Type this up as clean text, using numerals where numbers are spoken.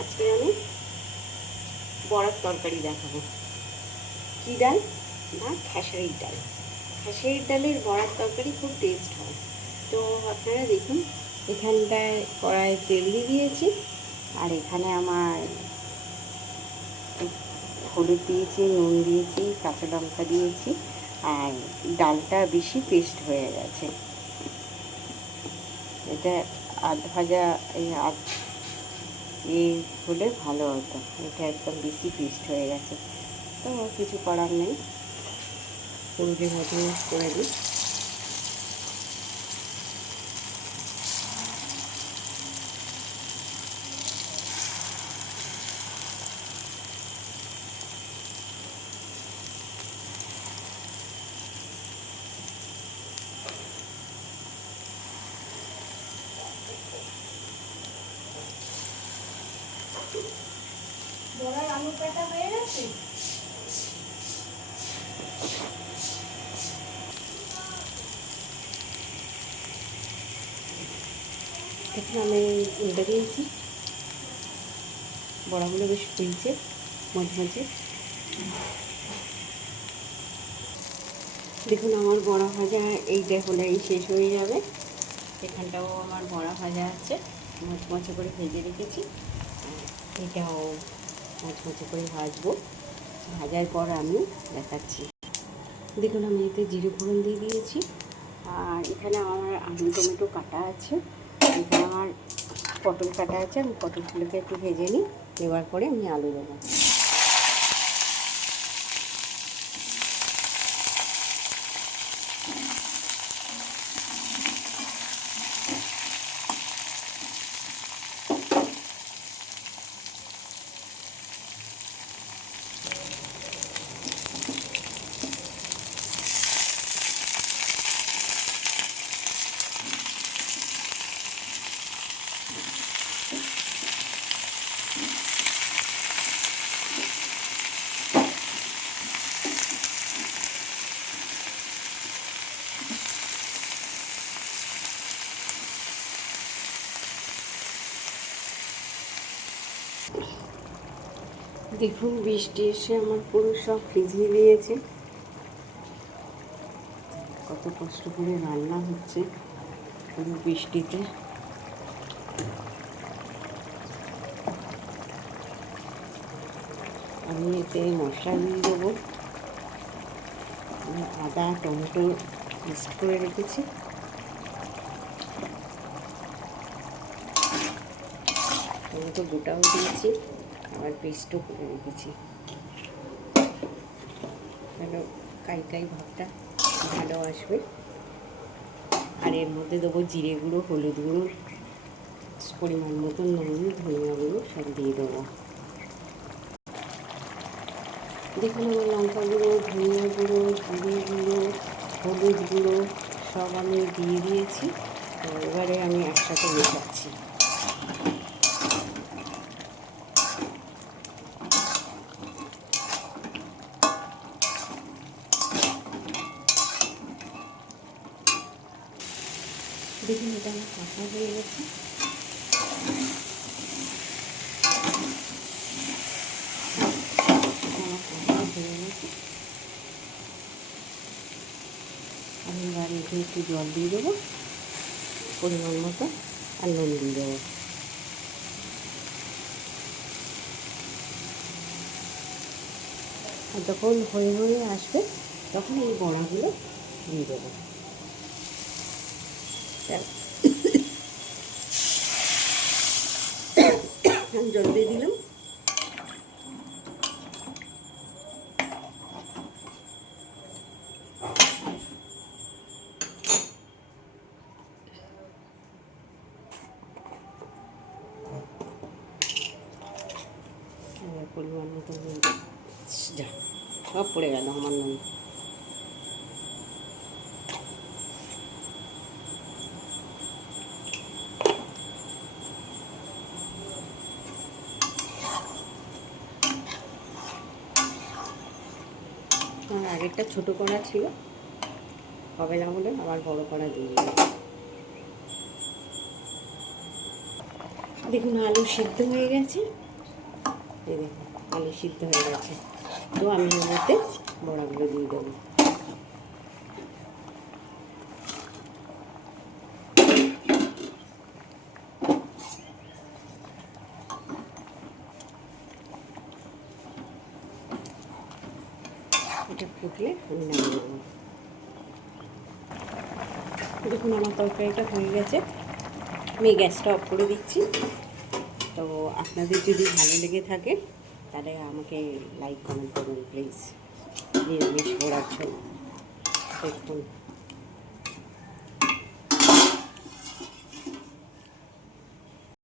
আজকে আমি বড়ার তরকারি দেখাবো। কী ডাল? না, খেসারির ডাল। খেসারির ডালের বড়ার তরকারি খুব টেস্ট হয়। তো আপনারা দেখুন, এখানটায় কড়াইয়ে তেল দিয়ে দিয়েছি, আর এখানে আমার হলুদ দিয়েছি, নুন দিয়েছি, কাঁচা লঙ্কা দিয়েছি, আর ডালটা বেশি পেস্ট হয়ে গেছে। এটা আধ ভাজা হলে ভালো হতো। এটা একদম বেশি পেস্ট হয়ে গেছে, তো কিছু করার নেই, পুরোটি মতো করে দিই। বড়ার আলু কাটা হয়ে গেছে। দেখুন, আমি উল্টে দিয়েছি, বড়াগুলো বেশ ফুলছে মচমচে। দেখুন, আমার বড়া ভাজা এইটা হলেই শেষ হয়ে যাবে। এখানটাও আমার বড়া ভাজা আছে, মচমচে করে ভেজে রেখেছি। এটাও মচমচে করে ভাজবো। ভাজার পর আমি দেখাচ্ছি। দেখুন, আমি এতে জিরে ফোড়ন দিয়ে দিয়েছি, আর এখানে আমার আলু টমেটো কাটা আছে, এখানে আমার পটল কাটা আছে। আমি পটলগুলোকে একটু ভেজে নিই, নেওয়ার পরে আমি আলু দেবো। দেখুন, বৃষ্টি এসে আমার পুরো সব ভিজিয়ে দিয়েছে। কত কষ্ট করে রান্না হচ্ছে পুরো বৃষ্টিতে। আমি এতে মশলা দিয়ে দেবো। আমি আদা টমেটো পেস্ট করে রেখেছি, টমেটো গোটাও দিয়েছি, আবার পেস্টও করে রেখেছি। ভালো কাই ভাবটা ভালো আসবে। আর এর মধ্যে দেবো জিরে গুঁড়ো, হলুদ গুঁড়ো, পরিমাণ মতো নুন, ধনিয়া গুঁড়ো সব দিয়ে দেবো। দেখুন, আমার লঙ্কা গুঁড়ো, ধনিয়া গুঁড়ো, জিরে গুঁড়ো, হলুদ গুঁড়ো সব আমি দিয়ে দিয়েছি। তো এবারে আমি একসাথে মেশাচ্ছি। দেখুন, এটা আমার কষা হয়ে গেছে। আমি এবার এতে একটু জল দিয়ে দেবো পরিমাণ মতো, আর নুন দিয়ে দেবো। আর যখন হয়ে আসবে তখন এই বড়াগুলো দিয়ে দেবো। জল দিয়ে দিলাম। পরিমাণ মতো যা সব পড়ে গেল আমার নুন। আমার আগেরটা ছোটো কড়া ছিল, হবে না বলে আবার বড় কড়া দিয়ে দিলাম। দেখুন, আলু সিদ্ধ হয়ে গেছে, এই দেখুন আলু সিদ্ধ হয়ে গেছে। তো আমি এর মধ্যে বড়াগুলো দিয়ে দেবো। এটা ফুটলে আমি নামিয়ে নেব। দেখুন আমার তরকারিটা হয়ে গেছে, আমি গ্যাসটা অফ করে দিচ্ছি। তো আপনাদের যদি ভালো লেগে থাকে তাহলে আমাকে লাইক কমেন্ট করুন প্লিজ। নিরামিষ বড়ার জন্য দেখুন